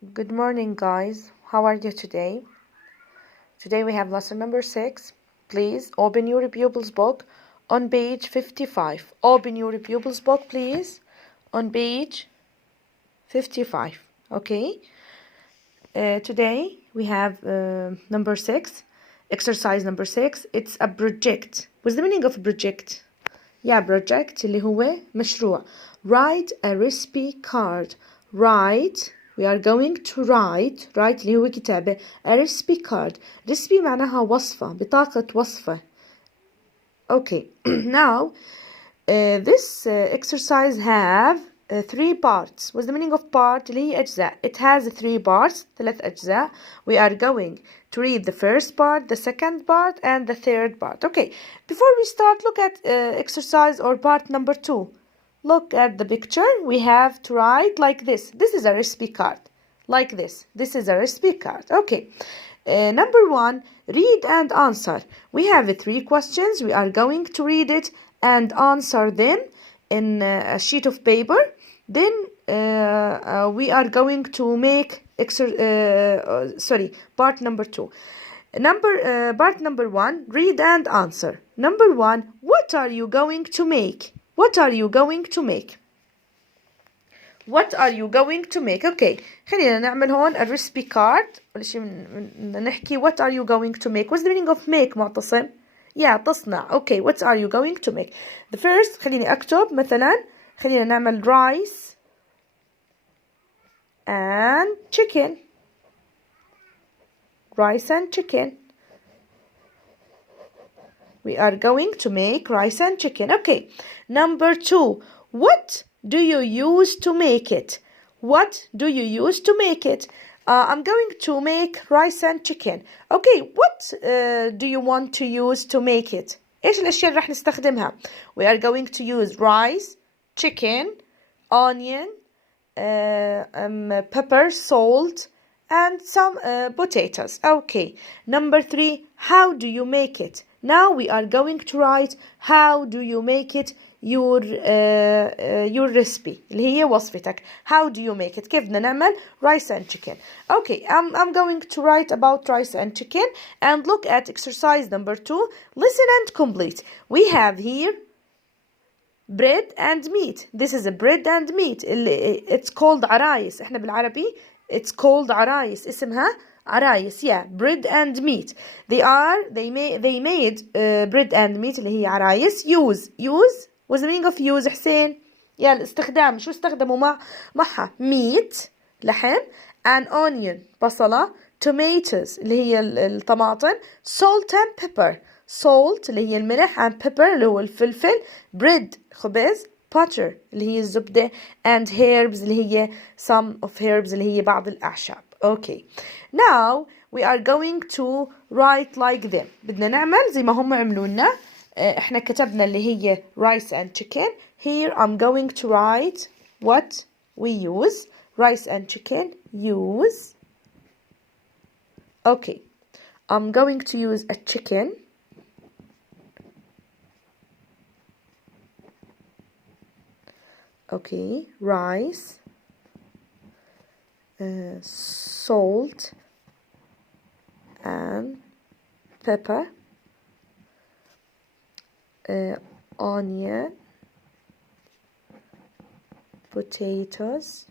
Good morning, guys. How are you today? Today we have lesson number 6. Please open your pupil's book on page 55. Open your pupil's book, please, on page 55. Okay? Today we have number 6, exercise number 6. It's a project. What's the meaning of project? Yeah, project اللي هو مشروع. Write a recipe card. We are going to write اللي هو كتابة a recipe card. recipe معناها وصفة، بطاقة وصفة. Okay, now this exercise have 3 parts. What's the meaning of part? اللي هي أجزاء. It has 3 parts, 3 أجزاء. We are going to read the first part, the second part, and the third part. Okay, before we start, look at exercise or part number 2. Look at the picture. We have to write like this. This is a recipe card. Like this. This is a recipe card. Okay. Number 1, read and answer. We have 3 questions. We are going to read it and answer them in a sheet of paper. Then we are going to make part number 2. Part number 1, read and answer. Number 1, what are you going to make? What are you going to make? What are you going to make? Okay, خلينا نعمل هون a recipe card. أول شيء نحكي what are you going to make? What's the meaning of make معتصم? Yeah, تصنع. Okay, what are you going to make? The first خليني أكتب مثلا خلينا نعمل rice and chicken. Rice and chicken. We are going to make rice and chicken. Okay. Number 2. What do you use to make it? What do you use to make it? I'm going to make rice and chicken. Okay. What do you want to use to make it? إيش الأشياء اللي راح نستخدمها? We are going to use rice, chicken, onion, pepper, salt, and some potatoes. Okay. Number 3. How do you make it? Now we are going to write how do you make it your recipe اللي هي وصفتك. How do you make it? كيف بدنا نعمل rice and chicken? Okay, I'm going to write about rice and chicken and look at exercise number 2. Listen and complete. We have here bread and meat. This is a bread and meat. It's called عرايس. احنا بالعربي it's called عرايس. اسمها عرايس. Yeah, bread and meat. They made bread and meat اللي هي عرايس. Use. What's the meaning of use حسين? Yeah, الاستخدام. شو استخدموا معها? Meat لحم and onion بصلة. Tomatoes اللي هي الطماطم. Salt and pepper. Salt اللي هي الملح and pepper اللي هو الفلفل. Bread خبز. Butter اللي هي الزبدة and herbs اللي هي some of herbs اللي هي بعض الأعشاب. Okay. Now we are going to write like them. بدنا نعمل زي ما هم عملوا لنا. احنا كتبنا اللي هي rice and chicken. Here I'm going to write what we use. Rice and chicken use. Okay. I'm going to use a chicken. Okay, rice, salt and pepper, onion, potatoes,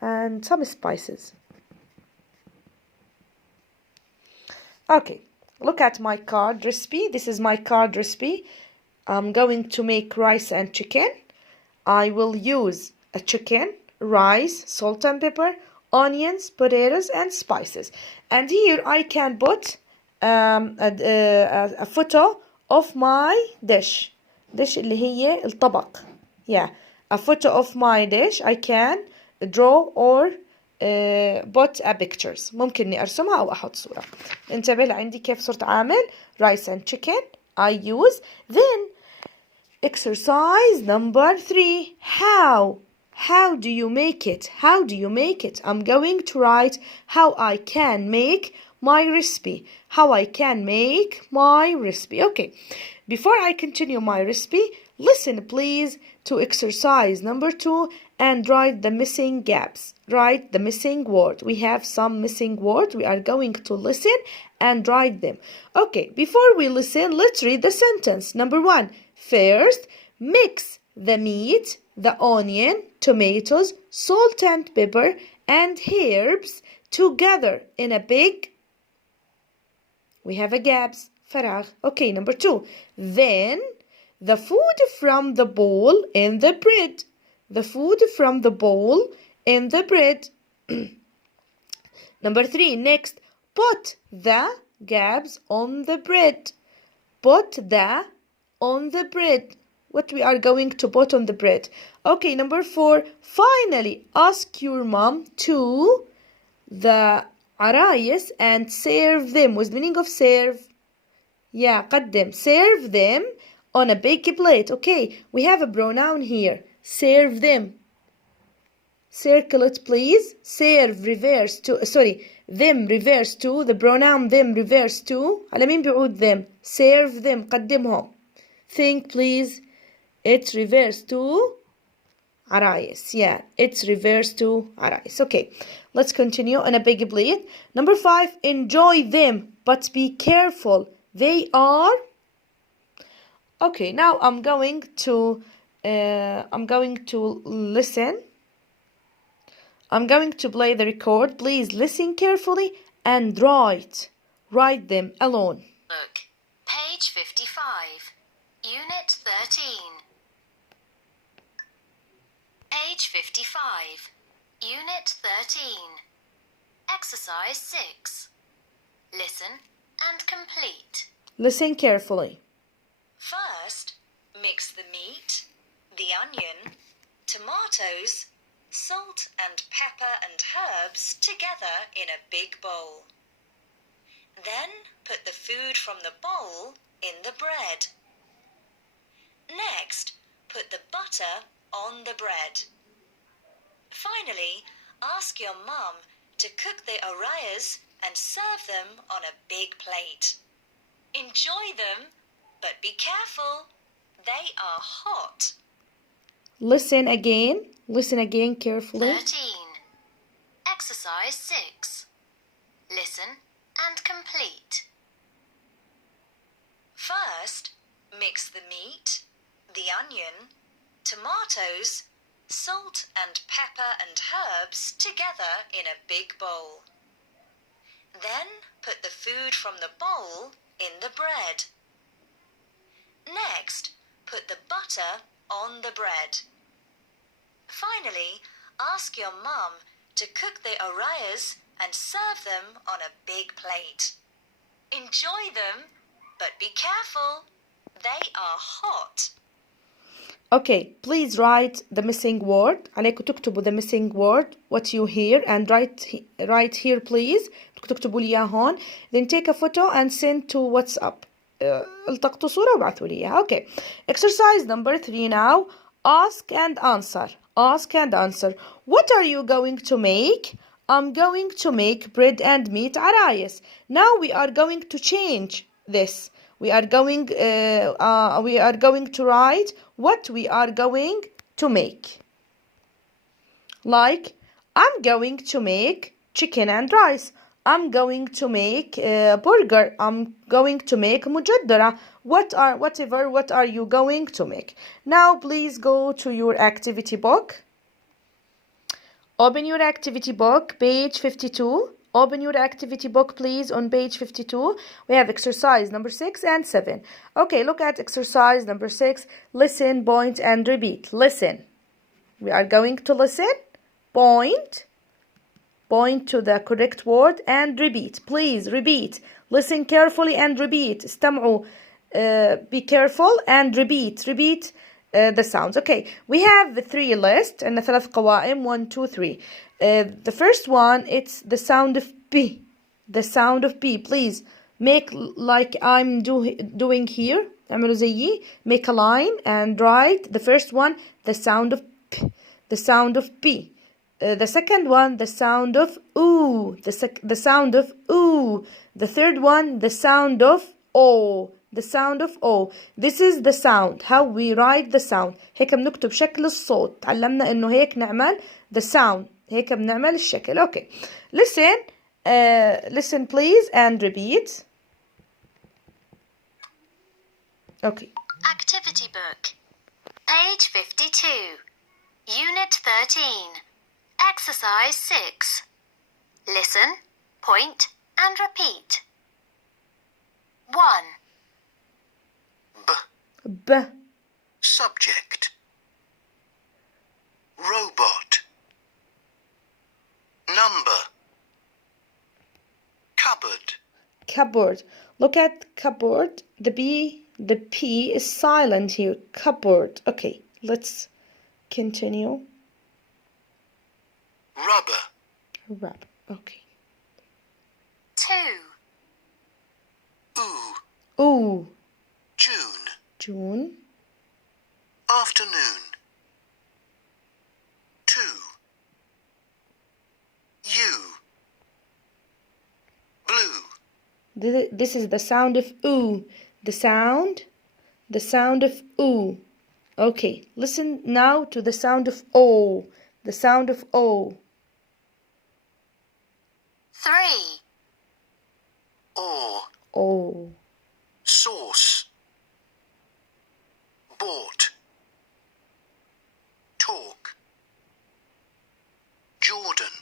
and some spices. Okay, look at my card recipe. This is my card recipe. I'm going to make rice and chicken. I will use a chicken, rice, salt and pepper, onions, potatoes, and spices. And here I can put a photo of my dish. Dish اللي هي الطبق. Yeah, a photo of my dish. I can draw or put a pictures. ممكن إني أرسمها أو أحط صورة. انتبه لعندي كيف صرت عامل rice and chicken. I use. Then exercise number 3. How do you make it? How do you make it? I'm going to write how I can make my recipe. How I can make my recipe. Okay. Before I continue my recipe, listen please to exercise number 2 and write the missing gaps. Write the missing word. We have some missing words. We are going to listen and write them. Okay, before we listen, let's read the sentence. Number 1. First, mix the meat, the onion, tomatoes, salt and pepper, and herbs together in a big. We have a gaps. فراغ. Okay, number 2. Then the food from the bowl in the bread. The food from the bowl in the bread. Number 3. Next, put the gaps on the bread. Put the on the bread. What we are going to put on the bread. Okay, number 4. Finally, ask your mom to the عرايس and serve them. What's the meaning of serve? Yeah, قدم. Serve them on a big plate. Okay, we have a pronoun here. Serve them. Circle it, please. Serve reverse to, them reverse to, the pronoun them reverse to. على مين بيعود them? Serve them. قدمهم. Think, please. It's reverse to عرايس. Yeah, it's reverse to عرايس. Okay, let's continue on a big plate. Number 5, enjoy them, but be careful. They are. Okay, now I'm going to listen. I'm going to play the record. Please listen carefully and write them alone. Look, page 55, unit 13. Page 55, unit 13. Exercise 6. Listen and complete. Listen carefully. First, mix the meat, the onion, tomatoes, salt and pepper and herbs together in a big bowl. Then put the food from the bowl in the bread. Next, put the butter on the bread. Finally, ask your mum to cook the arayas and serve them on a big plate. Enjoy them, but be careful. They are hot. Listen again carefully. 13. Exercise 6. Listen and complete. First, mix the meat, the onion, tomatoes, salt and pepper and herbs together in a big bowl. Then put the food from the bowl in the bread. Next, put the butter on the bread. Finally, ask your mum to cook the arayas and serve them on a big plate. Enjoy them, but be careful. They are hot. Okay, please write the missing word. عليكم تكتبوا the missing word, what you hear, and write here, please. تكتبوا لي إياه هون. Then take a photo and send to WhatsApp. التقطوا صورة وابعثوا لي إياها. Okay. Exercise number 3 now. Ask and answer. Ask and answer. What are you going to make? I'm going to make bread and meat عرايس. Now we are going to change this. We are going to write what we are going to make. Like, I'm going to make chicken and rice. I'm going to make burger. I'm going to make مجدرة. What are you going to make? Now please go to your activity book. Open your activity book, page 52. Open your activity book, please, on page 52. We have exercise number 6 and 7. Okay, look at exercise number 6. Listen, point, and repeat. Listen. We are going to listen, point to the correct word, and repeat. Please, repeat. Listen carefully and repeat. استمعوا. Be careful and repeat. Repeat the sounds. Okay, we have the 3 list and the 3 قوائم. 1, 2, 3. The first one, it's the sound of P. The sound of P. Please make like I'm doing here. اعملوا زيي. Make a line and write the first one, the sound of P. The sound of P. The second one, the sound of oo. The sound of oo. The third one, the sound of O. the sound of O. This is the sound. How we write the sound. هيك بنكتب شكل الصوت. تعلمنا إنه هيك نعمل the sound. هيك بنعمل الشكل. Okay. Listen please and repeat. Okay. Activity book. Page 52. Unit 13. Exercise 6. Listen, point, and repeat. 1. B. Subject. Robot. Number. Cupboard. Cupboard. Look at cupboard. The P is silent here. Cupboard. Okay, let's continue. Rubber. Rub. Okay. 2. Ooh. Ooh. June. June. Afternoon. 2. You. Blue. This is the sound of ooh. The sound of ooh. Okay, listen now to the sound of O. The sound of O. 3. Or. O. Sauce. Bought. Talk. Jordan.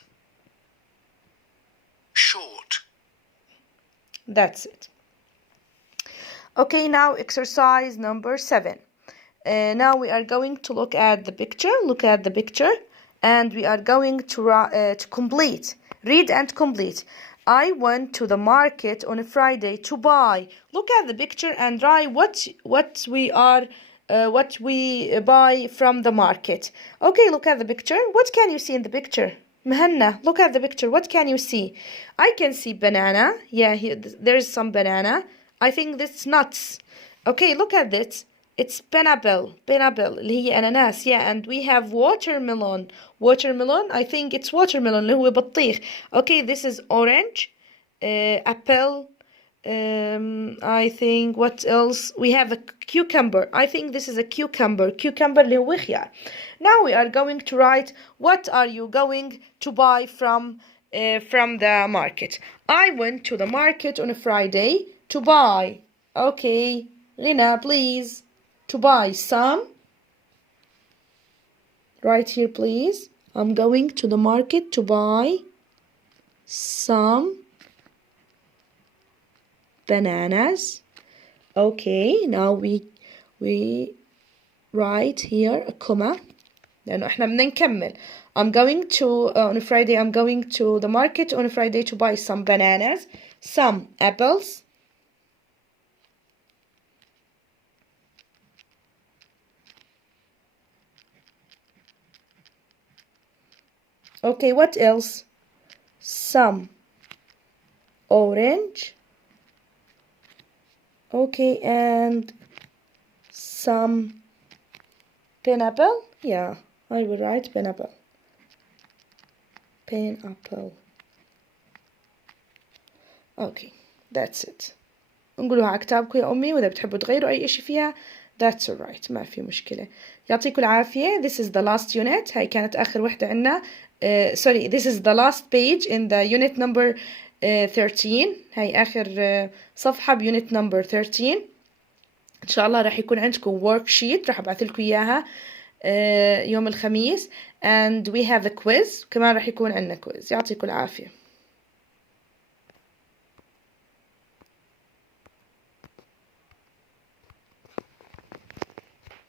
Short. That's it. Okay, now exercise number 7. Now we are going to look at the picture. Look at the picture, and we are going to complete. Read and complete. I went to the market on a Friday to buy. Look at the picture and write what we buy from the market. Okay, look at the picture. What can you see in the picture? Mahanna, look at the picture. What can you see? I can see banana. Yeah, here there's some banana. I think that's nuts. Okay, look at this. It's pineapple اللي هي أناناس. Yeah, and we have watermelon. Watermelon, I think it's watermelon اللي هو بطيخ. Okay, this is orange. Apple. I think what else? We have a cucumber. I think this is a cucumber. Cucumber اللي هو خيار. Now we are going to write what are you going to buy from the market. I went to the market on a Friday to buy. Okay, Rina, please. To buy some. Right here, please. I'm going to the market to buy some bananas. Okay, now we write here a comma. لأنه إحنا بدنا نكمل. I'm going to on a Friday. I'm going to the market on a Friday to buy some bananas, some apples. Okay, what else? Some orange. Okay, and some pineapple. Yeah, I will write pineapple. Pineapple. Okay, that's it. نقولوها على كتابكم يا أمي، وإذا بتحبوا تغيروا أي إشي فيها that's alright، ما في مشكلة. يعطيكم العافية. This is the last unit. هاي كانت آخر وحدة عنا. Sorry, this is the last page in the unit number 13. هاي آخر صفحة بunit number 13. إن شاء الله راح يكون عندكم worksheet راح أبعث لكم إياها يوم الخميس. And we have a quiz. كمان راح يكون عندنا quiz. يعطيكم العافية.